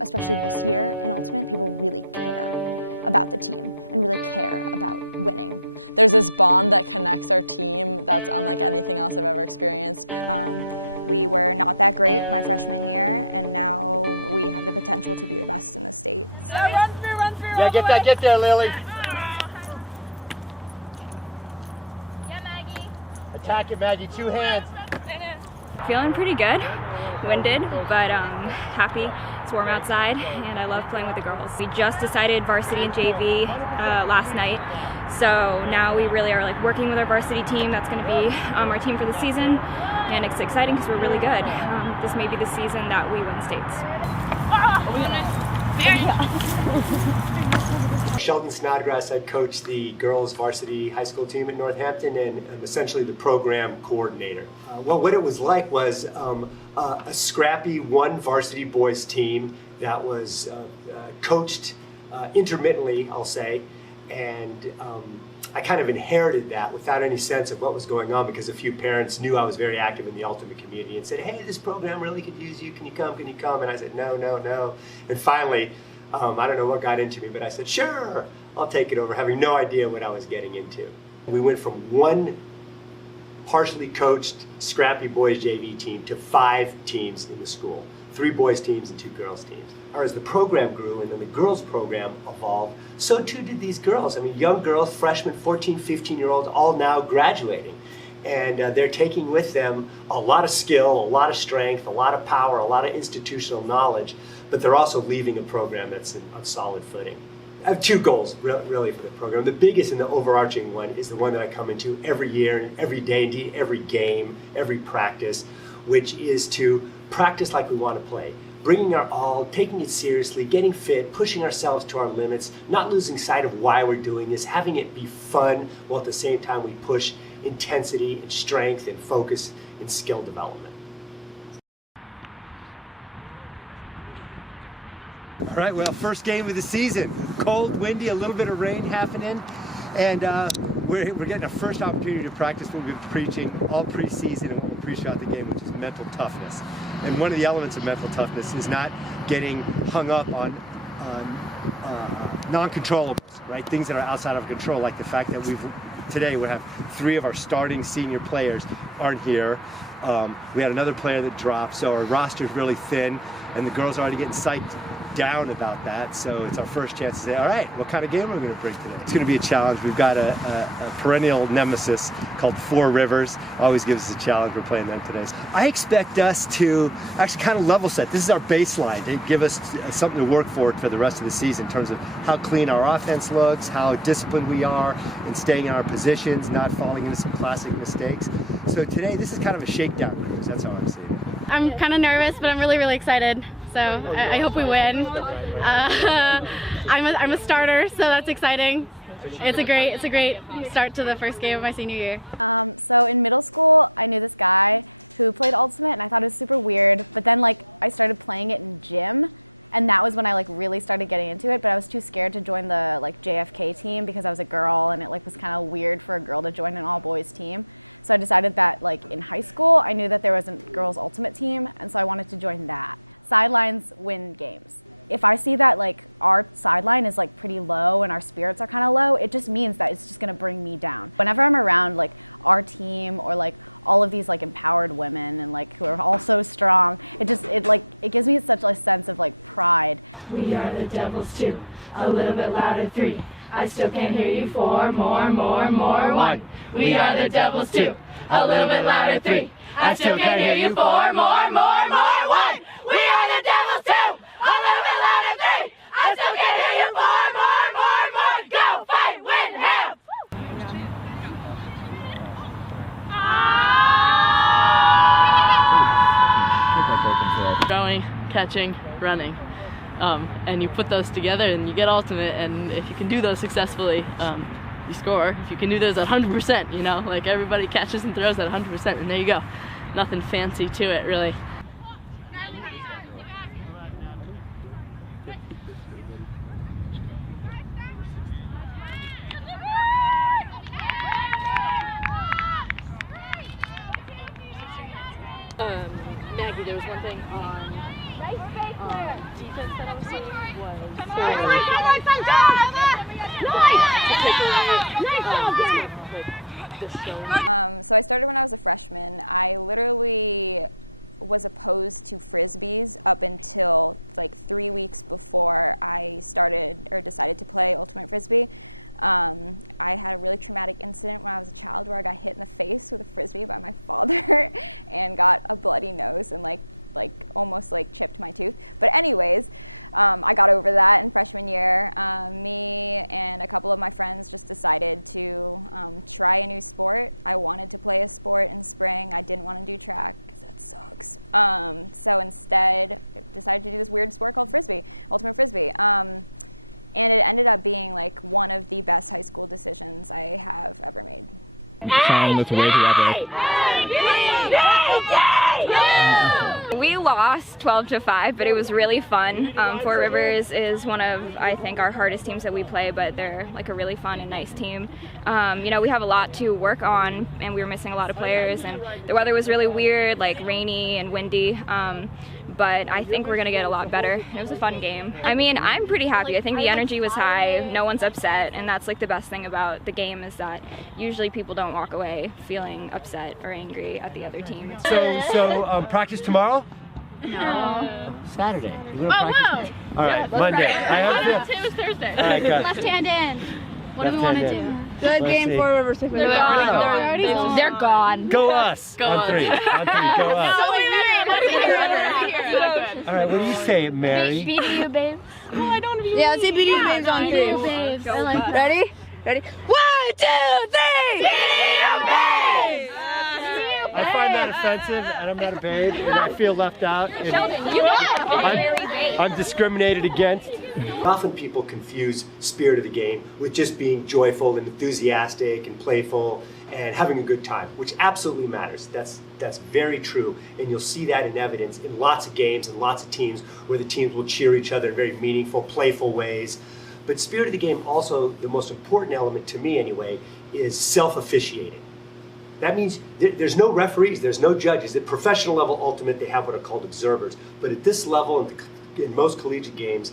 Especially this year in Ultimate, people really care about the team and really care about winning. There's this bond that connects our team that's unlike anything else I've ever experienced. We were not that great my freshman year, and now we have the potential to be the best in the state. So. Run through. Yeah, get there, Lily. Yeah, Maggie. Attack it, Maggie, 2 hands. Feeling pretty good, winded, but happy. It's warm outside, and I love playing with the girls. We just decided varsity and JV last night, so now we really are like working with our varsity team. That's going to be our team for the season, and it's exciting because we're really good. This may be the season that we win states. Sheldon Snodgrass, I coach the girls varsity high school team at Northampton, and I'm essentially the program coordinator. Well, what it was like was a scrappy one varsity boys team that was coached intermittently, I'll say, and I kind of inherited that without any sense of what was going on, because a few parents knew I was very active in the Ultimate community and said, hey, this program really could use you, can you come? And I said, no. And finally, I don't know what got into me, but I said, sure, I'll take it over, having no idea what I was getting into. We went from one partially coached, scrappy boys JV team to 5 teams in the school, 3 boys teams and 2 girls teams. Or as the program grew and then the girls program evolved, so too did these girls. I mean, young girls, freshmen, 14, 15-year-olds, all now graduating. And they're taking with them a lot of skill, a lot of strength, a lot of power, a lot of institutional knowledge, but they're also leaving a program that's on solid footing. I have 2 goals really for the program. The biggest and the overarching one is the one that I come into every year and every day, indeed every game, every practice, which is to practice like we want to play. Bringing our all, taking it seriously, getting fit, pushing ourselves to our limits, not losing sight of why we're doing this, having it be fun, while at the same time we push intensity and strength and focus and skill development. All right, well, first game of the season. Cold, windy, a little bit of rain happening, and we're getting a first opportunity to practice what we've been preaching all preseason and what we preach throughout the game, which is mental toughness. And one of the elements of mental toughness is not getting hung up on non-controllables, right? Things that are outside of control, like the fact that today we have 3 of our starting senior players aren't here. We had another player that dropped, so our roster is really thin, and the girls are already getting psyched down about that. So it's our first chance to say, all right, what kind of game are we going to bring today? It's going to be a challenge. We've got a perennial nemesis called 4 Rivers. Always gives us a challenge. We're playing them today. I expect us to actually kind of level set. This is our baseline to give us something to work for the rest of the season in terms of how clean our offense looks, how disciplined we are in staying in our positions, not falling into some classic mistakes. So today, this is kind of a shakedown. That's how I see it. I'm kind of nervous, but I'm really, really excited. So I hope we win. I'm a starter, so that's exciting. It's a great start to the first game of my senior year. So in middle school, I knew this guy who played Ultimate, and I thought it was super weird. But then I started playing it in gym, and that was when I really started getting into it. But I was too scared to join the JFK team because I was a girl, and it was kind of weird for a girl to join an all-boys team. So I decided that in high school, I knew that there was a girls' Ultimate team, and so I wanted to join that. Sidelines win games. If I see that our sideline is pretty low and our spirits are kind of low, it just means that it's just going to bring me down. Whenever I'm around our team or all of these empowered women and who are all so strong, it gives me such a sense of pride. We are the Devils 2, a little bit louder 3. I still can't hear you 4, more 1. We are the Devils 2, a little bit louder 3. I still can't hear you 4, more 1. We are the Devils 2, a little bit louder 3. I still can't hear you 4, more. Go, fight, win, have. Throwing, catching, running. And you put those together and you get Ultimate, and if you can do those successfully, you score. If you can do those at 100%, everybody catches and throws at 100%, and there you go. Nothing fancy to it, really. Maggie, there was one thing on defense that I was seeing was So I started when I was a freshman. I literally was opposed to frisbees up until like 3 weeks before I started or decided to play ultimate frisbee. I had a really traumatic incident when I was a child where I got hit in the face with a frisbee by my father and got a bloody nose and like almost like chipped my tooth. But anyways, I got over that in freshman year. Me and a couple of my friends just decided to try a new sport. I wanted to play a sport in spring. I didn't want to do track because that sucks. So instead, I decided to do this weird sport called frisbee, ultimate frisbee. And it ended up being like one of the best high school decisions I have ever made. We lost 12-5, but it was really fun. Four Rivers is one of, I think, our hardest teams that we play, but they're like a really fun and nice team. You know, we have a lot to work on, and we were missing a lot of players, and the weather was really weird, like rainy and windy. But I think we're gonna get a lot better. It was a fun game. I mean, I'm pretty happy. I think the energy was high, no one's upset, and that's like the best thing about the game is that usually people don't walk away feeling upset or angry at the other team. So practice tomorrow? No. Saturday. Whoa, whoa! All right, Monday. It was Thursday. All right, good. Left hand in. What do we want to do? Good game, Four Rivers. They're gone. They're gone. Go us. Go on us. 3. On 3. Go us. No, All right, what do you say, Mary? BDU babes. Well, I don't know. Yeah, let's say BDU babes on 3. BDU babes. I like that. Ready? 1, 2, 3! BDU babes! I find that offensive, and I'm not a babe, and I feel left out. And I'm discriminated against. Often people confuse spirit of the game with just being joyful and enthusiastic and playful and having a good time, which absolutely matters. That's very true, and you'll see that in evidence in lots of games and lots of teams where the teams will cheer each other in very meaningful, playful ways. But spirit of the game, also the most important element to me anyway, is self-officiating. That means there's no referees, there's no judges. At professional level ultimate, they have what are called observers. But at this level, in most collegiate games,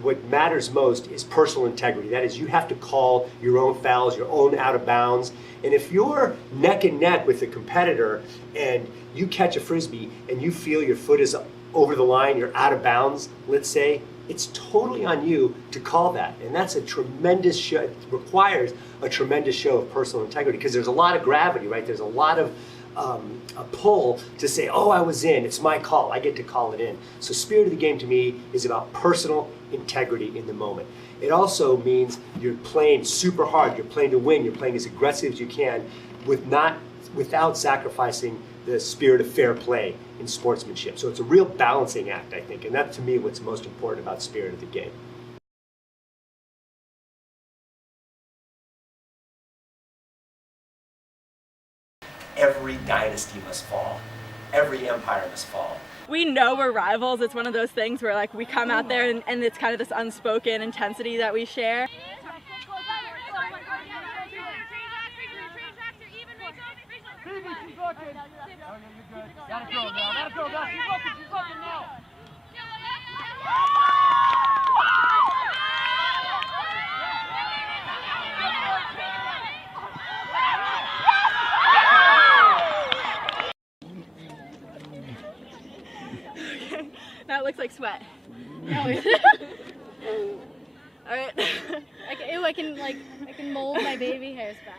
what matters most is personal integrity. That is, you have to call your own fouls, your own out of bounds. And if you're neck and neck with a competitor and you catch a frisbee and you feel your foot is over the line, you're out of bounds, let's say, it's totally on you to call that. And that's a tremendous show. It requires a tremendous show of personal integrity because there's a lot of gravity, right? There's a lot of a pull to say, oh, I was in, it's my call, I get to call it in. So spirit of the game to me is about personal integrity in the moment. It also means you're playing super hard, you're playing to win, you're playing as aggressive as you can without sacrificing the spirit of fair play in sportsmanship. So it's a real balancing act, I think, and that to me what's most important about spirit of the game. Every dynasty must fall. Every empire must fall. We know we're rivals. It's one of those things where like we come out there and it's kind of this unspoken intensity that we share. That looks like sweat. All right. I can mold my baby hairs back.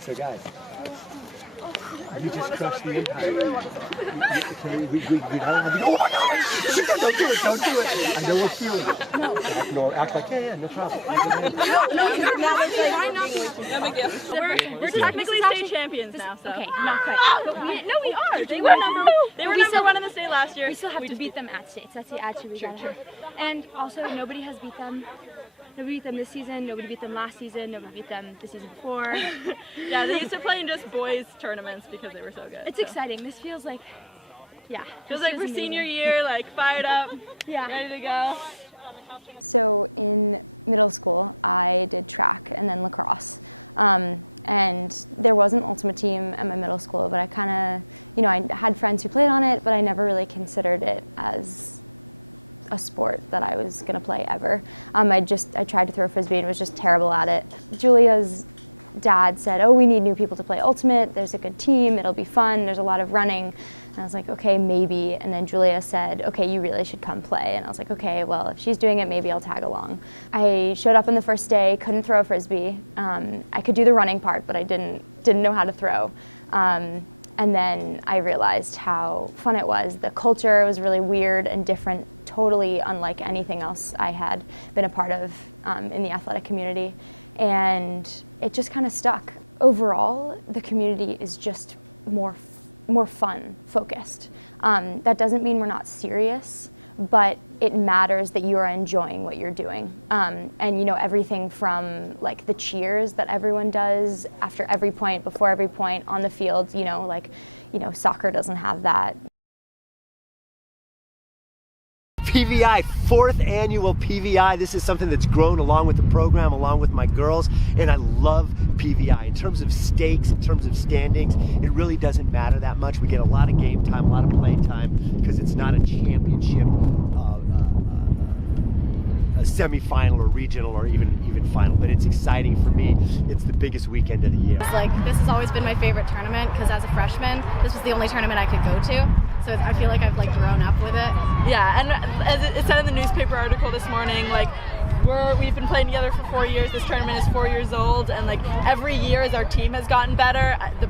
So guys, you just crushed the empire. We don't have to, oh my God! Don't do it! I know we're feeling it. No, act like, yeah, no problem. We're technically state champions now, so. Okay, not quite. But we are. They were number one in the state last year. We still have to beat them at states. That's the attitude we gotta have. And also, nobody has beat them nobody beat them this season, nobody beat them last season, nobody beat them the season before. Yeah, they used to play in just boys tournaments because they were so good. It's exciting. This feels like, Feels like we're senior year, like fired up, yeah, ready to go. So in middle school, I did track and then lacrosse. And there was an ultimate team at my middle school, but I kind of, I had friends who played on it, but I never really considered it as a sport that I was going to play ever. I tried to throw frisbee and was just terrible at it. Julia's dad said, oh, we need new people to play ultimate. There's a good team. It'll be fun. There's a lot of running. And I was like, okay, maybe. And then Julia said, okay, you really should come play. And I was like, okay, well, if she's doing it, maybe I'll tag along. I showed up on the first day, couldn't throw a frisbee. I could do the running part, but I didn't know how to throw. And then I realized how fun it was. The culture was really weird and different, totally unlike anything else I had been a part of in the athletic community. And it just kind of stuck. Overall, the community is just more fun focused. That doesn't mean we're not serious, but it matters that you are enjoying what you're doing. And everything from like the cheers that everyone does after every point, before every point on the field, soccer doesn't have that. PVI, 4th annual PVI. This is something that's grown along with the program, along with my girls, and I love PVI. In terms of stakes, in terms of standings, it really doesn't matter that much. We get a lot of game time, a lot of play time, because it's not a championship, a semi-final or regional or even final, but it's exciting for me. It's the biggest weekend of the year. This has always been my favorite tournament because as a freshman, this was the only tournament I could go to. So I feel like I've grown up with it. Yeah, and as it said in the newspaper article this morning, we've been playing together for 4 years. This tournament is 4 years old, and every year as our team has gotten better, the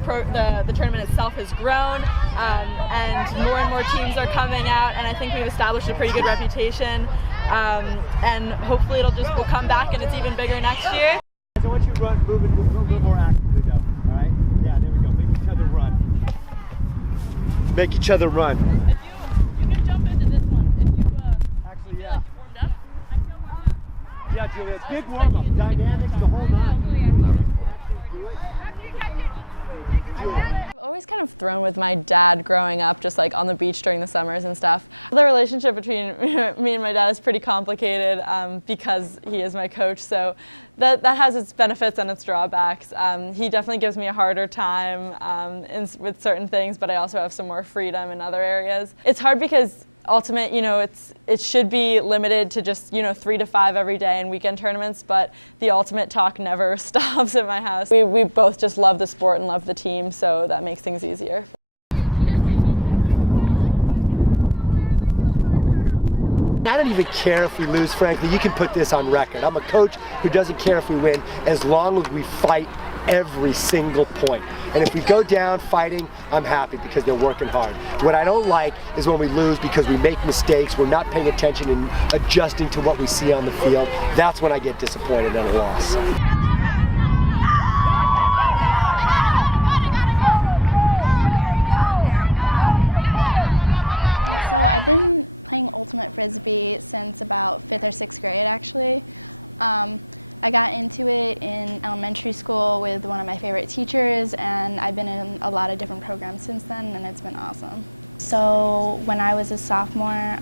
tournament itself has grown, and more teams are coming out, and I think we've established a pretty good reputation, and hopefully we'll come back and it's even bigger next year. I want you to move a little more actively though, all right? Yeah, there we go, make each other run. Make each other run. You can jump into this one if you actually, yeah. Warmed up. Yeah, Julia, big warm up, dynamics, the whole nine. I've always kind of thrown with my dad growing up, just on the beach during the summers and stuff. The relationship between me and my dad is pretty complicated because he is my coach, so that has its benefits and its drawbacks. He definitely gives me a harder time with certain things, but I also have some more freedom in other areas. It's hard because ultimate, it should be limited to just 3 to 5 every day in weekend tournaments, but the ultimate talk never stops at my house. We both just love the sport and love the team, so that makes things easier. I don't even care if we lose, frankly. You can put this on record. I'm a coach who doesn't care if we win as long as we fight every single point. And if we go down fighting, I'm happy because they're working hard. What I don't like is when we lose because we make mistakes, we're not paying attention and adjusting to what we see on the field. That's when I get disappointed in a loss. So I've been playing ultimate frisbee since about 5th or 6th grade actually. I got into it in elementary school with one of my favorite teachers, and I've been in a lot of different programs since then, and it's been awesome. So when I was a sophomore,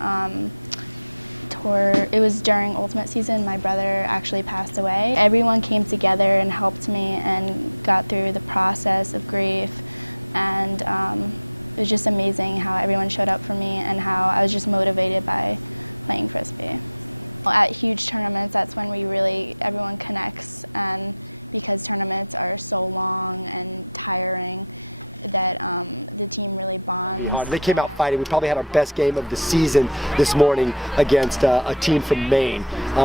it was during ultimate season, my brother actually passed away. Everyone came together and helped me and got through the process of grief, and it was just amazing how everyone showed up for me and how I was just motivated by playing frisbee. At huge tournaments, that's when everyone connects, and because tournaments are so long and tiring, that the team really bonds. They came out fighting. We probably had our best game of the season this morning against a team from Maine.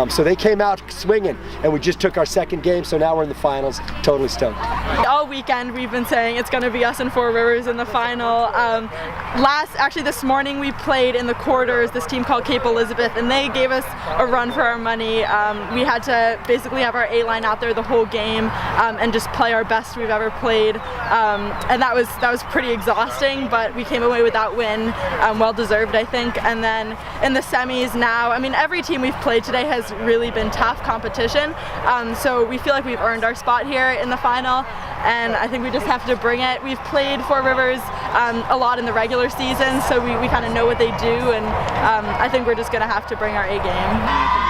So they came out swinging, and we just took our second game, so now we're in the finals. Totally stoked. All weekend we've been saying it's going to be us and Four Rivers in the final. Actually this morning we played in the quarters, this team called Cape Elizabeth, and they gave us a run for our money. We had to basically have our A-line out there the whole game and just play our best we've ever played. And that was was pretty exhausting, but we came away with that win, well deserved, I think. And then in the semis now, I mean, every team we've played today has really been tough competition. So we feel like we've earned our spot here in the final, and I think we just have to bring it. We've played Four Rivers a lot in the regular season, so we kind of know what they do, and I think we're just going to have to bring our A game.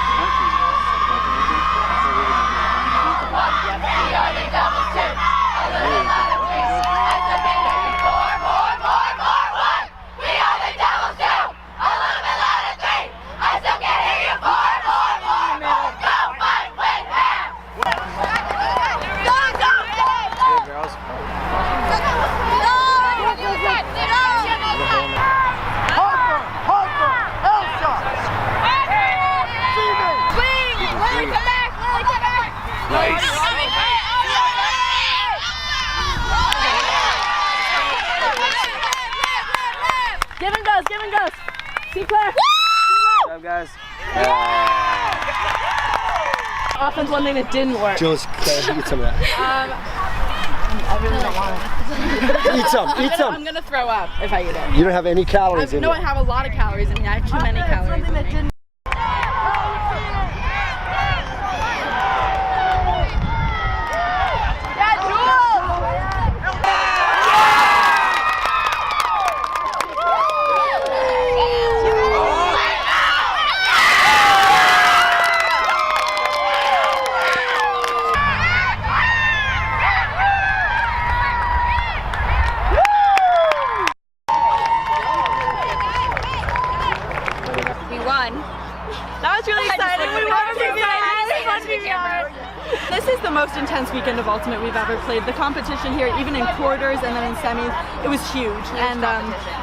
Give him goes. See Claire. Good job, guys. Offense, one thing that didn't work. Jules, eat some of that. I really don't want it. Eat some, eat some. I'm gonna throw up if I eat it. You don't have any calories in No, it. I have a lot of calories in here. I have too many calories in me. That was really exciting. We won BBR. This is the most intense weekend of Ultimate we've ever played. The competition here, even in quarters and then in semis, it was huge. And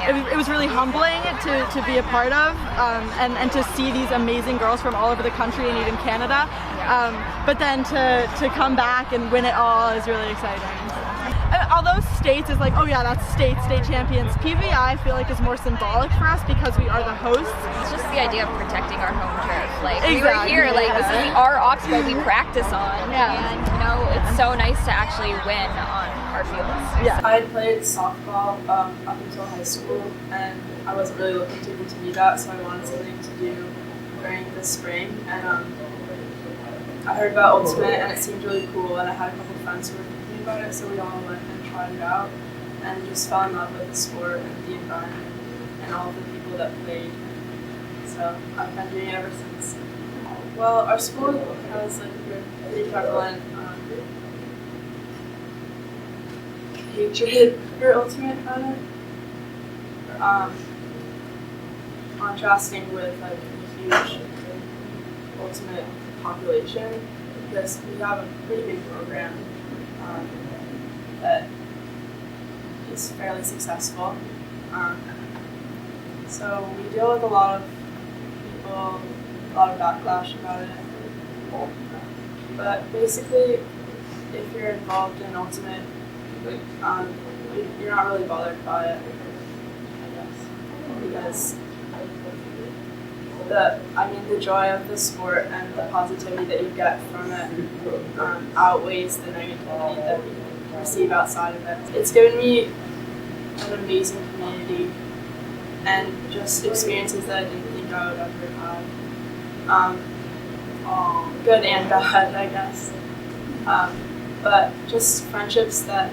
it was really humbling to be a part of and to see these amazing girls from all over the country and even Canada. But then to come back and win it all is really exciting. Although states is like, oh yeah, that's state champions, PVI I feel like is more symbolic for us because we are the hosts. It's just the idea of protecting our home turf. Like exactly, we were here, like this is our oxbow we practice on, and you know it's so nice to actually win on our fields. Yeah. I had played softball up until high school, and I wasn't really looking to continue that, so I wanted something to do during the spring. And I heard about Ultimate, and it seemed really cool, and I had a couple of friends who were thinking about it, so we all went and tried it out, and just fell in love with the sport and the environment and all of the people that played. So I've been doing it ever since. Well, our school has like a pretty prevalent hatred for Ultimate kind of. Contrasting with like a huge Ultimate population, because we have a pretty big program that is fairly successful. So we deal with a lot of people, a lot of backlash about it. But basically, if you're involved in Ultimate, you're not really bothered by it, I guess, because the joy of the sport and the positivity that you get from it outweighs the negativity that we receive outside of it. It's given me an amazing community and just experiences that I didn't think I would ever have. Good and bad, I guess. But just friendships that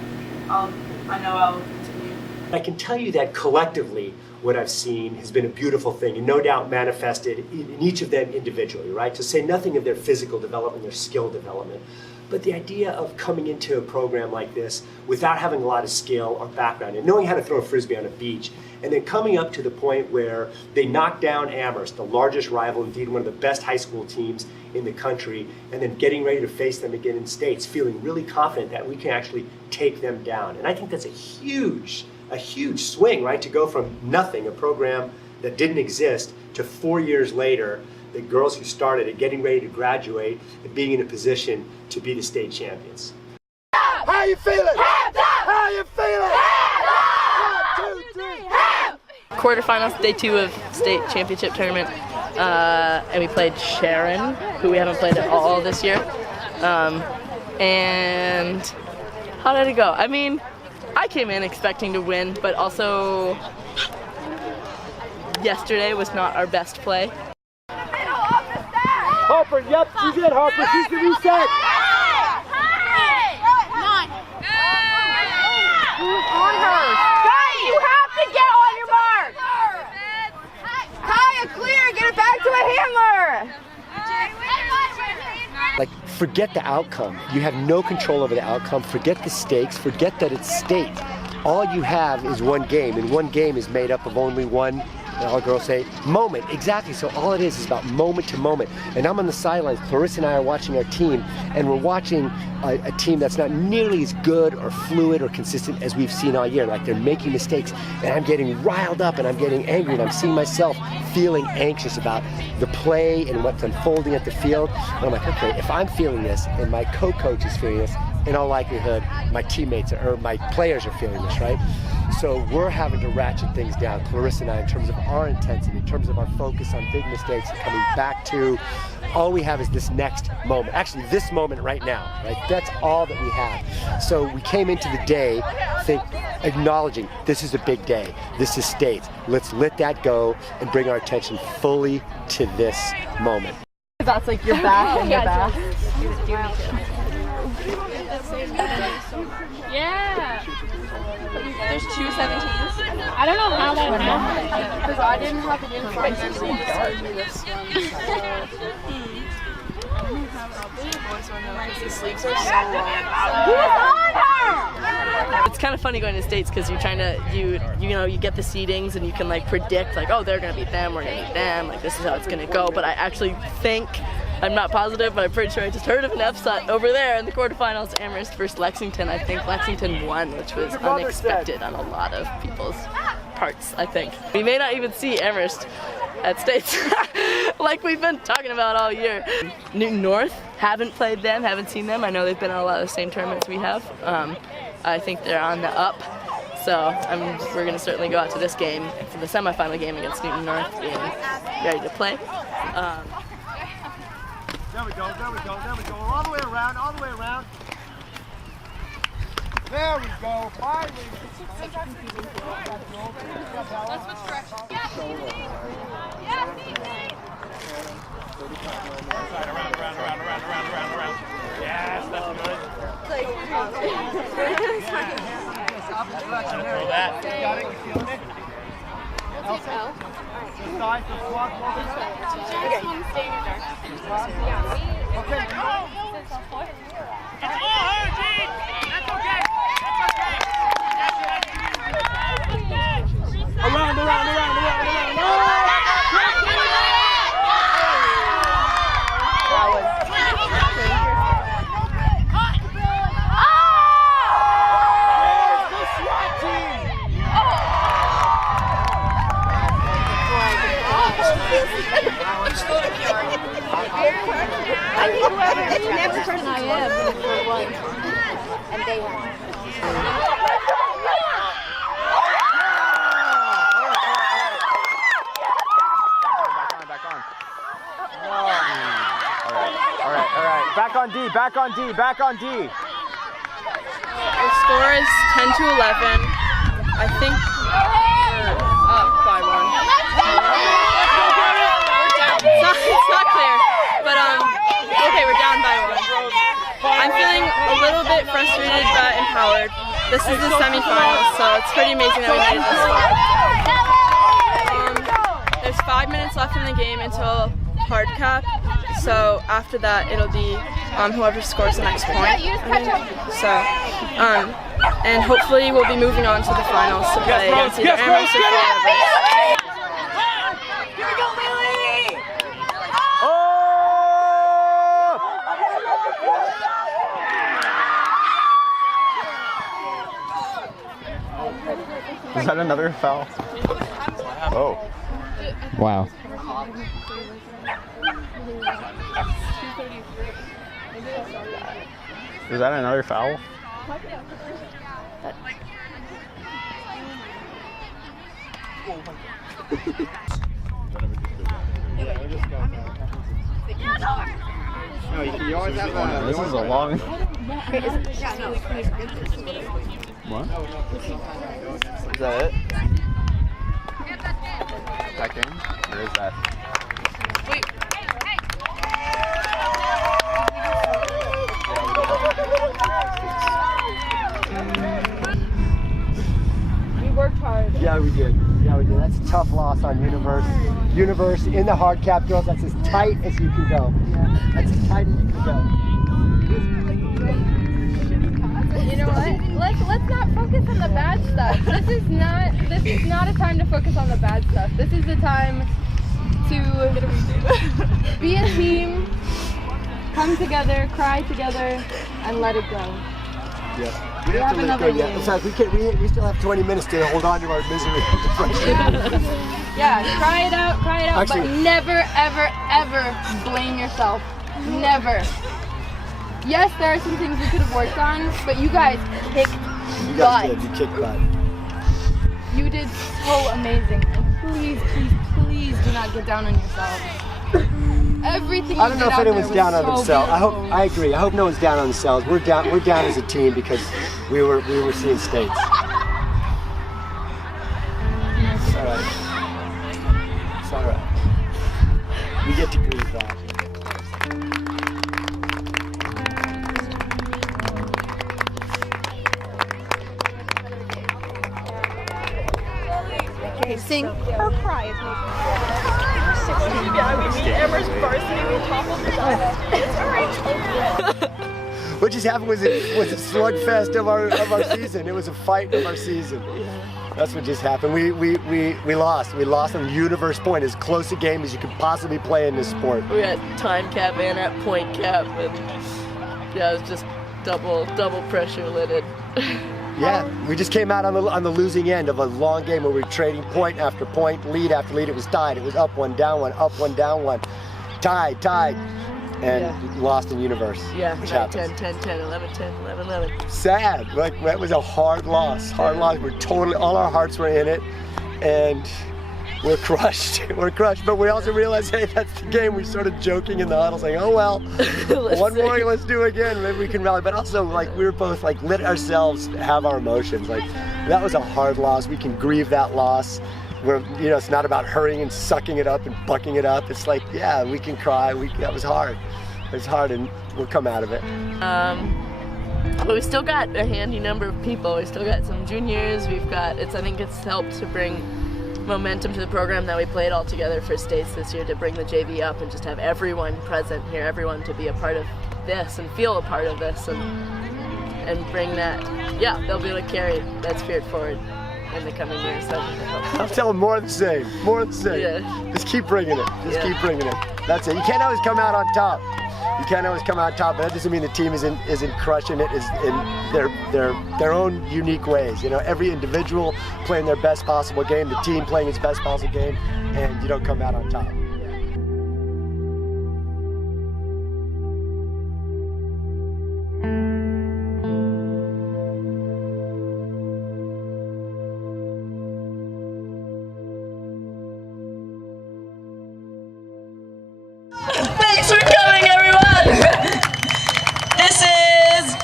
I know I will continue. I can tell you that collectively, what I've seen has been a beautiful thing, and no doubt manifested in each of them individually, right? To say nothing of their physical development, their skill development. But the idea of coming into a program like this without having a lot of skill or background and knowing how to throw a frisbee on a beach, and then coming up to the point where they knock down Amherst, the largest rival, indeed one of the best high school teams in the country, and then getting ready to face them again in states, feeling really confident that we can actually take them down. And I think that's a huge swing, right? To go from nothing, a program that didn't exist, to 4 years later, the girls who started it getting ready to graduate and being in a position to be the state champions. How you feeling? How you feeling? 1, 2, 3. Quarterfinals, day 2 of state championship tournament, and we played Sharon, who we haven't played at all this year. And how did it go? I mean, I came in expecting to win, but also yesterday was not our best play. Harper, yep, she's it, Harper, she's the reset. Who's on her? Guy, you have to get on your mark! Kaya, clear, get it back to a handler! Like, forget the outcome. You have no control over the outcome. Forget the stakes. Forget that it's state. All you have is one game, and one game is made up of only one, and all girls say, moment. Exactly. So all it is about moment to moment. And I'm on the sidelines. Clarissa and I are watching our team, and we're watching a team that's not nearly as good or fluid or consistent as we've seen all year. Like, they're making mistakes, and I'm getting riled up, and I'm getting angry, and I'm seeing myself feeling anxious about the play and what's unfolding at the field. And I'm like, okay, if I'm feeling this, and my co-coach is feeling this, in all likelihood, my teammates or my players are feeling this, right? So we're having to ratchet things down, Clarissa and I, in terms of our intensity, in terms of our focus on big mistakes and coming back to, all we have is this next moment. Actually, this moment right now, right? That's all that we have. So we came into the day acknowledging this is a big day. This is state. Let's let that go and bring our attention fully to this moment. That's like your back and your back. Yeah. There's 2 17s. I don't know how that happened. Because I didn't have an info, and then they just told me this one. I don't have it. The boys one though, because the sleeves are so long. It's kind of funny going to states because you're trying to, you know, you get the seedings and you can like predict like, oh, they're going to beat them, we're going to beat them, like this is how it's going to go. But I actually think, I'm not positive, but I'm pretty sure I just heard of an upset over there in the quarterfinals, Amherst versus Lexington. I think Lexington won, which was unexpected on a lot of people's parts, I think. We may not even see Amherst at states like we've been talking about all year. Newton North, haven't played them, haven't seen them. I know they've been in a lot of the same tournaments we have. I think they're on the up. So we're going to certainly go out to this game for the semifinal game against Newton North being ready to play. There we go, there we go, there we go. All the way around, all the way around. There we go, finally. Let's switch directions. Around. Yes, that's good. Throw that. Got it, you feeling it? Elsa? This side, the squad, okay, go! It's all her, Gene! That's okay! Around! Oh! I think whoever the next person I am won. And they won. Back on. Back on D. Our score is 10-11. I think we're up by 1. It's not clear, but okay, we're down by 1. I'm feeling a little bit frustrated but empowered. This is the semifinals, so it's pretty amazing that we made it this far. There's 5 minutes left in the game until hard cap, so after that it'll be whoever scores the next point. So, and hopefully we'll be moving on to the finals to play against either Amherst or Florida. Is that another foul? Oh. Wow. Is that another foul? No, you always have a... This is a long... What? Is that it? Back in? Where is that? Wait. We worked hard. Yeah, we did. Yeah, we did. That's a tough loss on Universe. Universe in the hard cap, girls. That's as tight as you can go. That's as tight as you can go. You know what? Let's not focus on the bad stuff. This is not a time to focus on the bad stuff. This is the time to be a team, come together, cry together, and let it go. Yeah. We have to let it go yet. Besides, we still have 20 minutes to hold on to our misery. Yeah, cry it out, Actually, but never, ever, ever blame yourself. Never. Yes, there are some things we could have worked on, but you guys kicked butt. You kicked butt. You did so amazing. And please, please, please do not get down on yourselves. Everything you I don't know if anyone's down on themselves. I agree. I hope no one's down on themselves. We're down as a team because we were seeing states. It's all right. It's all right. We get to grieve that. Okay, sing or cry. Amherst varsity, we toppled the What just happened was a slugfest of our season. It was a fight of our season. That's what just happened. We lost. We lost on Universe Point, as close a game as you could possibly play in this sport. We had time cap and at point cap, and yeah, it was just double pressure lidded. Yeah, we just came out on the losing end of a long game where we were trading point after point, lead after lead. It was tied. It was up one, down one, up one, down one. Tied. And lost in Universe. Yeah, which 10, happens. 10, 11, 10, 11, 11. Sad. Like, that was a hard loss. Hard loss. We're totally, all our hearts were in it. And we're crushed. We're crushed. But we also realized, hey, that's the game. We started joking in the huddle saying, oh, well, one more, let's do it again. Maybe we can rally. But also, like, we were both, like, let ourselves have our emotions. Like, that was a hard loss. We can grieve that loss. Where, you know, it's not about hurrying and sucking it up and bucking it up. It's like, yeah, we can cry. That was hard. It's hard, and we'll come out of it. But we still got a handy number of people. We still got some juniors. I think it's helped to bring momentum to the program that we played all together for states this year, to bring the JV up and just have everyone present here, everyone to be a part of this and feel a part of this and bring that. Yeah, they'll be able to carry that spirit forward in the coming years. I'll tell them more of the same. More of the same. Yeah. Just keep bringing it. Keep bringing it. That's it. You can't always come out on top. You can't always come out on top, but that doesn't mean the team isn't crushing it in their own unique ways. You know, every individual playing their best possible game, the team playing its best possible game, and you don't come out on top. Thanks for coming, everyone! This is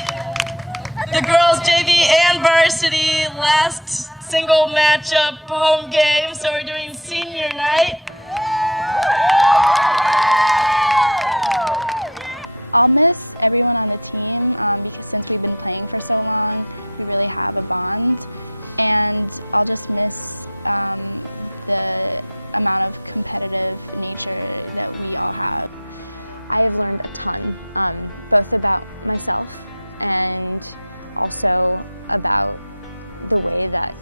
the girls' JV and varsity last single matchup home game, so we're doing senior night. I'll miss everyone on the team because since we've been playing for so long, we really have a bond, and I'll just miss the amount of competitive nature that we all have. I have learned a ton, both about myself and also about the way that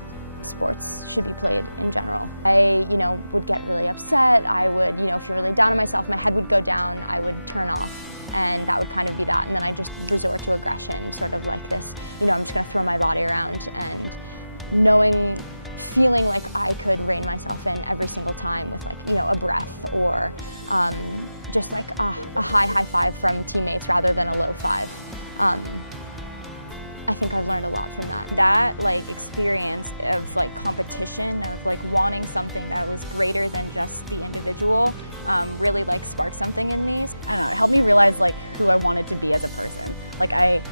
sports should be played in general. I, would get really upset. I would, if you're really down on myself, my head would go down, I would turn off, and that would kind of be that. And then I just resort to aggression, sort of like this, I'm just gonna throw my body around, and feeling like I could rein myself in every single time with a breath or just like a high five from teammates rather than a low five. I think I've learned a lot from that. That like experience of like competition, of like wanting something that was greater than just the individual, really like sparked something in me. I don't know, it helped me realize like who I wanted to be as a person. Like I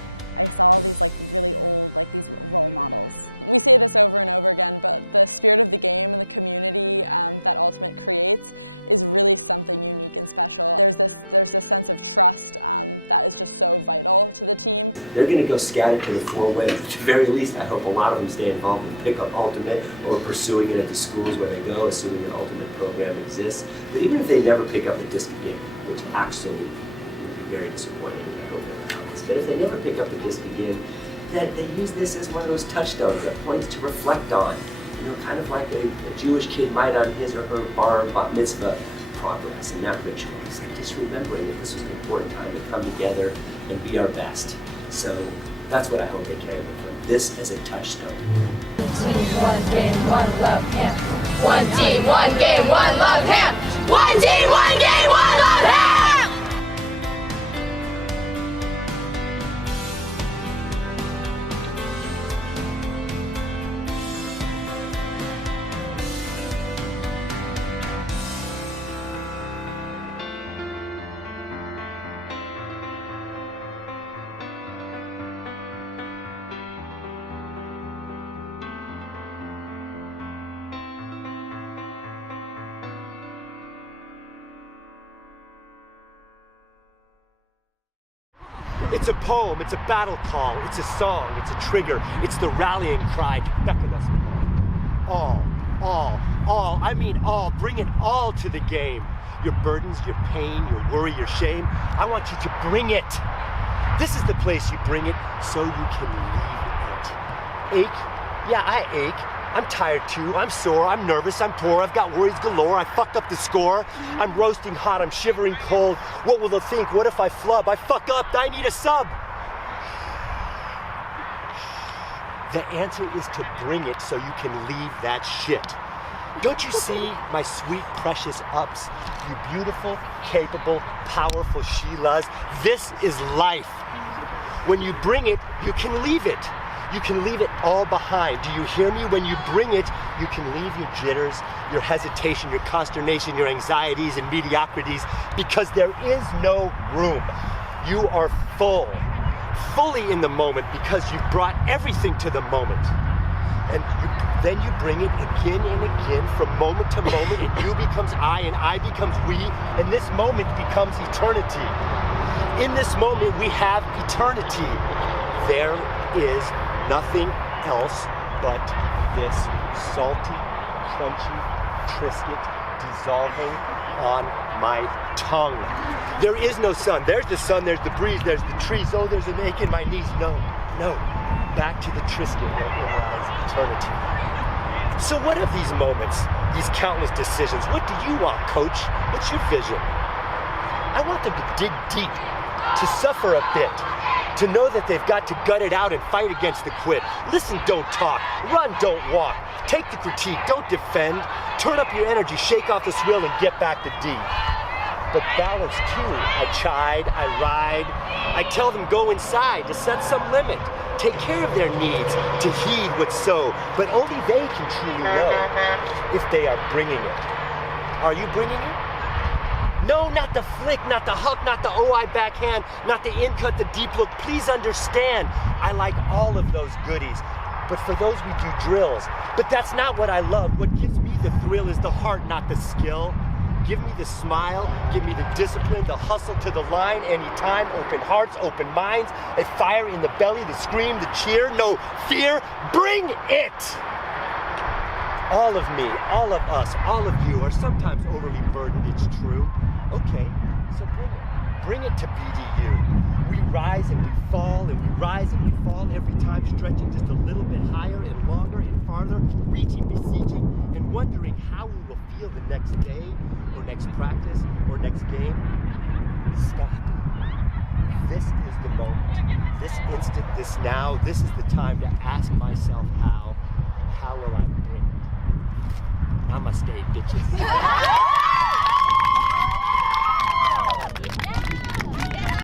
saw these like really old, like these role models. We say this over and over again, but the spirit of the game and the community that Ultimate creates is really something unique and special. There's this sense of trust that is just so vital to the team. They're going to go scattered to the four-way. At the very least, I hope a lot of them stay involved and pick up Ultimate or pursuing it at the schools where they go, assuming an Ultimate program exists. But even if they never pick up the disc again, which actually would be very disappointing, I hope it happens. But if they never pick up the disc again, that they use this as one of those touchstones, that points to reflect on. You know, kind of like a Jewish kid might on his or her bar mitzvah progress and that ritual. It's like just remembering that this was an important time to come together and be our best. So that's what I hope they carry from this as a touchstone. 1 team, 1 game, 1 love hand. 1 team, 1 game, 1 love hand. 1 team, 1 game, 1 love hand. It's a poem, it's a battle call, it's a song, it's a trigger, it's the rallying cry to beckon us all, I mean all, bring it all to the game. Your burdens, your pain, your worry, your shame, I want you to bring it. This is the place you bring it so you can leave it. Ache? Yeah, I ache. I'm tired too, I'm sore, I'm nervous, I'm poor, I've got worries galore, I fucked up the score, I'm roasting hot, I'm shivering cold, what will they think, what if I flub, I fuck up, I need a sub. The answer is to bring it so you can leave that shit. Don't you see my sweet, precious ups, you beautiful, capable, powerful Sheilas? This is life. When you bring it, you can leave it. You can leave it all behind. Do you hear me? When you bring it, you can leave your jitters, your hesitation, your consternation, your anxieties and mediocrities, because there is no room. You are fully in the moment because you've brought everything to the moment. And then you bring it again and again from moment to moment, and you becomes I and I becomes we, and this moment becomes eternity. In this moment, we have eternity. There is nothing else but this salty, crunchy Triscuit dissolving on my tongue. There is no sun. There's the sun, there's the breeze, there's the trees. Oh, there's an ache in my knees. No. Back to the Triscuit where it lies eternity. So what of these moments, these countless decisions? What do you want, coach? What's your vision? I want them to dig deep, to suffer a bit, to know that they've got to gut it out and fight against the quit. Listen, don't talk. Run, don't walk. Take the critique, don't defend. Turn up your energy, shake off the swill, and get back to D. But balance too. I chide, I ride. I tell them go inside to set some limit. Take care of their needs, to heed what's so. But only they can truly know if they are bringing it. Are you bringing it? No, not the flick, not the hook, not the OI backhand, not the in-cut, the deep look. Please understand, I like all of those goodies. But for those we do drills. But that's not what I love. What gives me the thrill is the heart, not the skill. Give me the smile, give me the discipline, the hustle to the line anytime. Open hearts, open minds, a fire in the belly, the scream, the cheer, no fear. Bring it! All of me, all of us, all of you are sometimes overly burdened, it's true. Okay, so bring it to BDU. We rise and we fall, and we rise and we fall every time, stretching just a little bit higher and longer and farther, reaching, beseeching, and wondering how we will feel the next day, or next practice, or next game. Stop. This is the moment, this instant, this now, this is the time to ask myself how will I bring it? Namaste, bitches.